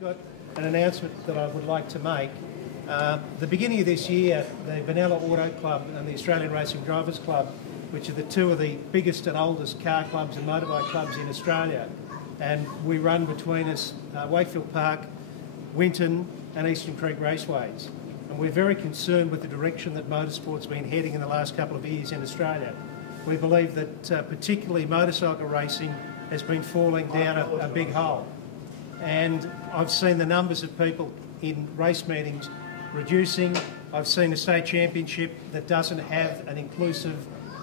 we've got an announcement that I would like to make. The beginning of this year, the Benalla Auto Club and the Australian Racing Drivers Club, which are the two of the biggest and oldest car clubs and motorbike clubs in Australia, and we run between us Wakefield Park, Winton and Eastern Creek Raceways. And we're very concerned with the direction that motorsport's been heading in the last couple of years in Australia. We believe that particularly motorcycle racing has been falling down a big hole. And I've seen the numbers of people in race meetings reducing. I've seen a state championship that doesn't have an inclusive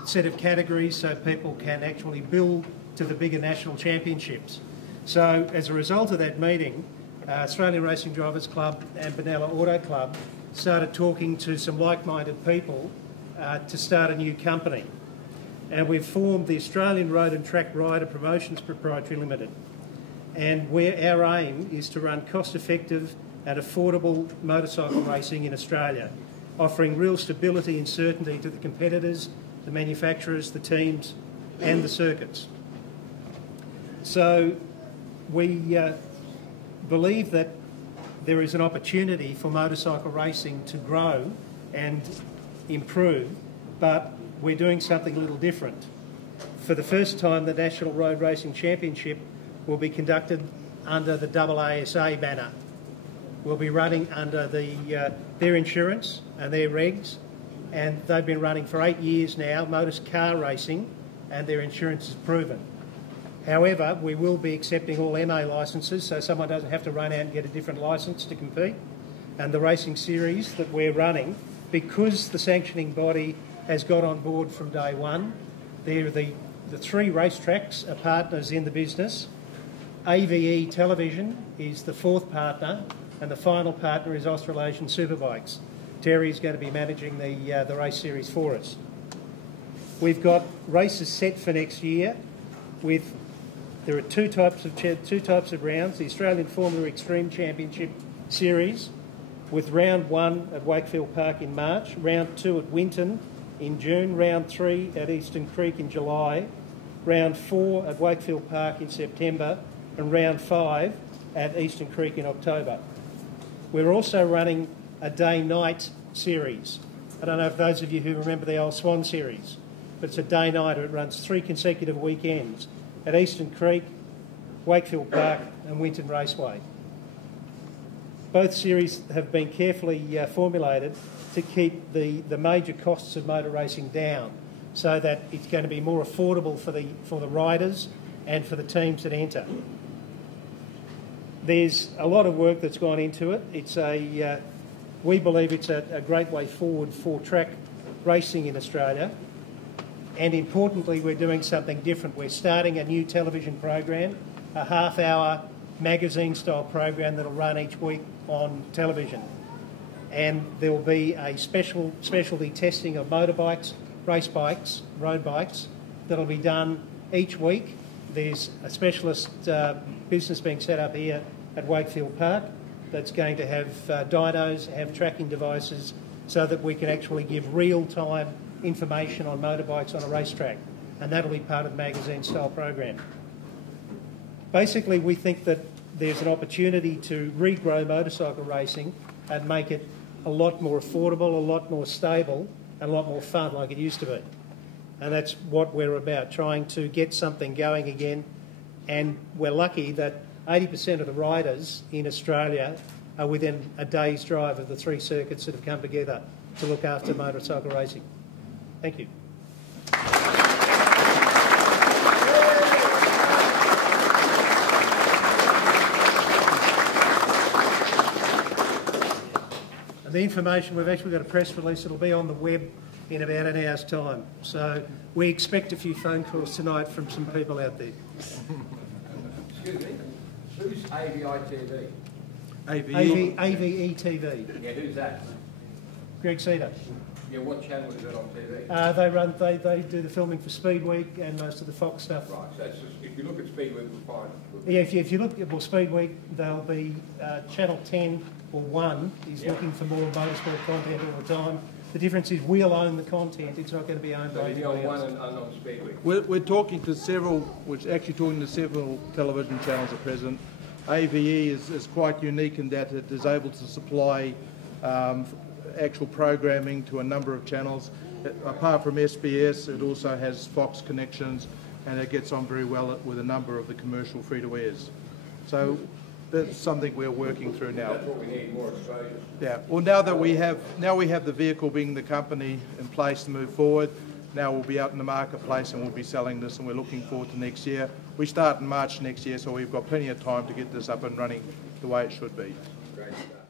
set of categories so people can actually build to the bigger national championships. So as a result of that meeting, Australian Racing Drivers Club and Benalla Auto Club started talking to some like-minded people to start a new company. And we've formed the Australian Road and Track Rider Promotions Proprietary Limited. And our aim is to run cost-effective and affordable motorcycle racing in Australia, offering real stability and certainty to the competitors, the manufacturers, the teams and the circuits. So we believe that there is an opportunity for motorcycle racing to grow and improve, but we're doing something a little different. For the first time, the National Road Racing Championship will be conducted under the AASA banner. We'll be running under their insurance and their regs, and they've been running for 8 years now, motor car racing, and their insurance is proven. However, we will be accepting all MA licences, so someone doesn't have to run out and get a different licence to compete. And the racing series that we're running, because the sanctioning body has got on board from day one, they're the three racetracks are partners in the business. AVE Television is the fourth partner, and the final partner is Australasian Superbikes. Terry's going to be managing the race series for us. We've got races set for next year. There are two types of rounds: the Australian Formula Extreme Championship Series, with round 1 at Wakefield Park in March, round 2 at Winton in June, round 3 at Eastern Creek in July, round 4 at Wakefield Park in September, and round 5 at Eastern Creek in October. We're also running a day-night series. I don't know if those of you who remember the old Swan series, but it's a day-nighter. It runs 3 consecutive weekends at Eastern Creek, Wakefield Park and Winton Raceway. Both series have been carefully formulated to keep the major costs of motor racing down, so that it's going to be more affordable for the riders and for the teams that enter. There's a lot of work that's gone into it. We believe it's a great way forward for track racing in Australia. And importantly, we're doing something different. We're starting a new television program, a half-hour magazine-style program that'll run each week on television. And there will be a specialty testing of motorbikes, race bikes, road bikes, that'll be done each week. There's a specialist business being set up here at Wakefield Park that's going to have dynos, have tracking devices, so that we can actually give real-time information on motorbikes on a racetrack, and that'll be part of the magazine-style program. Basically, we think that there's an opportunity to regrow motorcycle racing and make it a lot more affordable, a lot more stable, and a lot more fun like it used to be. And that's what we're about, trying to get something going again. And we're lucky that 80% of the riders in Australia are within a day's drive of the 3 circuits that have come together to look after motorcycle racing. Thank you. And the information, we've actually got a press release, it'll be on the web in about an hour's time. So we expect a few phone calls tonight from some people out there. Excuse me, who's AVI TV? AVE TV. Yeah, who's that? Greg Cedar. Yeah, what channel is that on TV? They do the filming for Speed Week and most of the Fox stuff. Right, so it's just, if you look at Speed Week, we'll find it. Yeah, if you look at Speed Week, there'll be Channel 10 or 1 is looking for more motorsport content all the time. The difference is we'll own the content. It's not going to be owned by anyone else. So on 1 and on Speed Week? We're talking to several television channels at present. AVE is quite unique in that it is able to supply actual programming to a number of channels. Apart from SBS, it also has Fox connections, and it gets on very well with a number of the commercial free-to-airs. So that's something we're working through now. That's what we need, more exposure. Yeah. Well, now we have the vehicle being the company in place to move forward. Now we'll be out in the marketplace and we'll be selling this, and we're looking forward to next year. We start in March next year, so we've got plenty of time to get this up and running the way it should be. Great stuff.